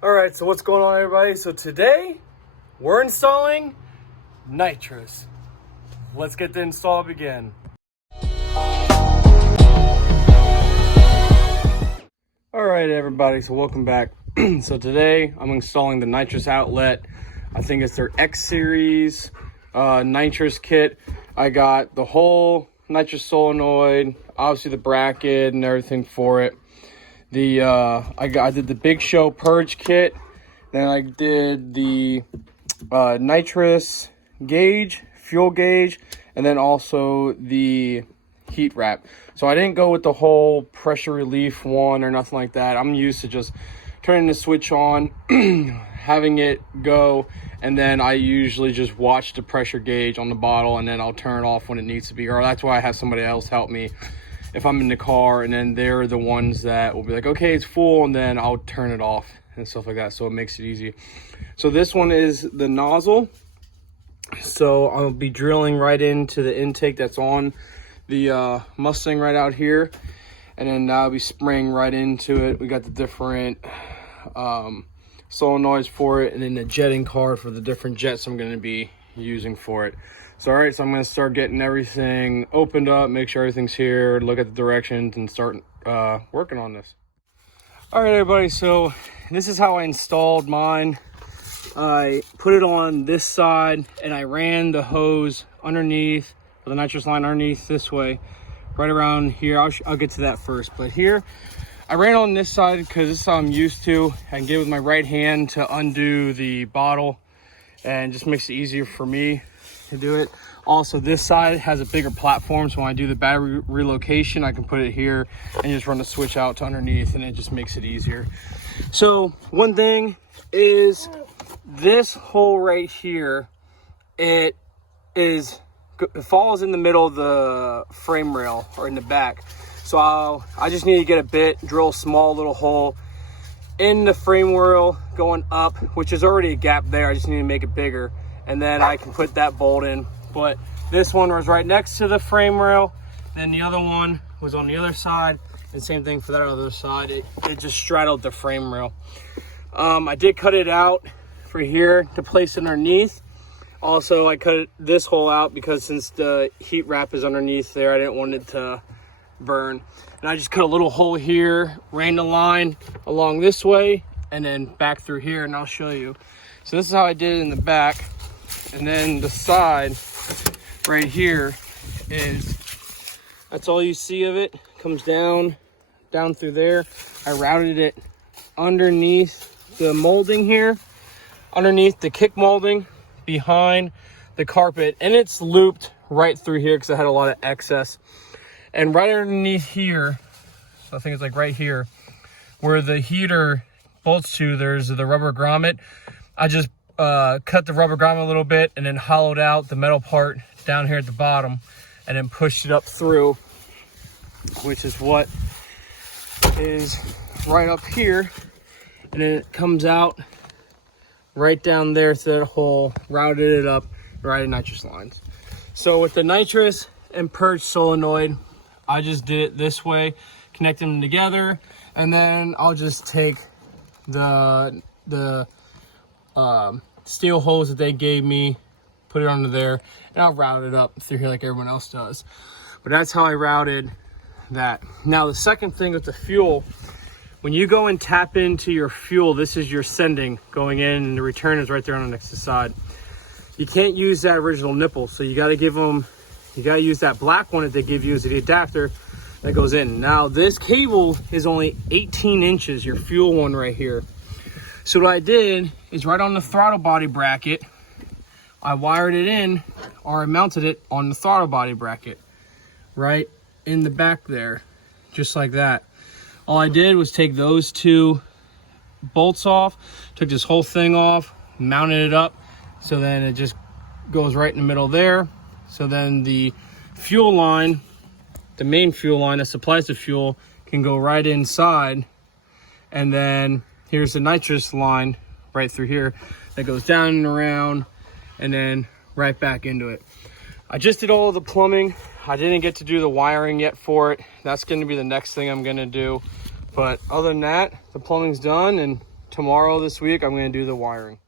All right, so what's going on, everybody? So today we're installing Nitrous. Let's get the install begin. All right, everybody, so welcome back. So today I'm installing the Nitrous outlet. I think it's their X series Nitrous kit. I got the whole Nitrous solenoid, obviously the bracket and everything for it. I did the Big Show purge kit, then I did the Nitrous gauge, fuel gauge, and then also the heat wrap. So I didn't go with the whole pressure relief one or nothing like that. I'm used to just turning the switch on, having it go, and then I usually just watch the pressure gauge on the bottle, and then I'll turn it off when it needs to be, or that's why I have somebody else help me if I'm in the car, and then they're the ones that will be like, okay, it's full, and then I'll turn it off and stuff like that, so it makes it easy. So this one is the nozzle. So I'll be drilling right into the intake that's on the Mustang right out here, and then I'll be spraying right into it. We got the different solenoids for it, and then the jetting card for the different jets I'm going to be using for it. So all right, so I'm going to start getting everything opened up, make sure everything's here, look at the directions, and start working on this. All right, everybody, so this is how I installed mine. I put it on this side, and I ran the hose underneath, or the nitrous line underneath this way, right around here. I'll get to that first, but here, I ran on this side because this is how I'm used to. I can get with my right hand to undo the bottle, and just makes it easier for me to do it. Also, this side has a bigger platform, so when I do the battery relocation, I can put it here and just run the switch out to underneath, and it just makes it easier. So one thing is this hole right here, it falls in the middle of the frame rail, or in the back. So I just need to get a bit, drill a small little hole in the frame rail going up, which is already a gap there. I just need to make it bigger, and then I can put that bolt in. But this one was right next to the frame rail, then the other one was on the other side, and same thing for that other side. It just straddled the frame rail. I did cut it out for here to place it underneath. Also, I cut this hole out because since the heat wrap is underneath there, I didn't want it to burn. And I just cut a little hole here, ran the line along this way, and then back through here, and I'll show you. So this is how I did it in the back. And then the side right here that's all you see of it. Comes down through there. I routed it underneath the molding here, underneath the kick molding, behind the carpet, and it's looped right through here because I had a lot of excess. And right underneath here, so I think it's like right here, where the heater bolts to, there's the rubber grommet. I just cut the rubber grommet a little bit and then hollowed out the metal part down here at the bottom, and then pushed it up through, which is what is right up here. And then it comes out right down there through that hole, routed it up, right in nitrous lines. So with the nitrous and purge solenoid, I just did it this way, connect them together, and then I'll just take the steel hose that they gave me, put it under there, and I'll route it up through here like everyone else does. But that's how I routed that. Now the second thing with the fuel, when you go and tap into your fuel, this is your sending going in, and the return is right there on the next side. You can't use that original nipple, so you got to use that black one that they give you as the adapter that goes in. Now this cable is only 18 inches, your fuel one right here. So what I did is right on the throttle body bracket, I wired it in, or I mounted it on the throttle body bracket, right in the back there, just like that. All I did was take those two bolts off, took this whole thing off, mounted it up, so then it just goes right in the middle there. So then the fuel line, the main fuel line that supplies the fuel, can go right inside, and then here's the nitrous line right through here that goes down and around, and then right back into it. I just did all of the plumbing. I didn't get to do the wiring yet for it. That's going to be the next thing I'm going to do. But other than that, the plumbing's done, and tomorrow this week, I'm going to do the wiring.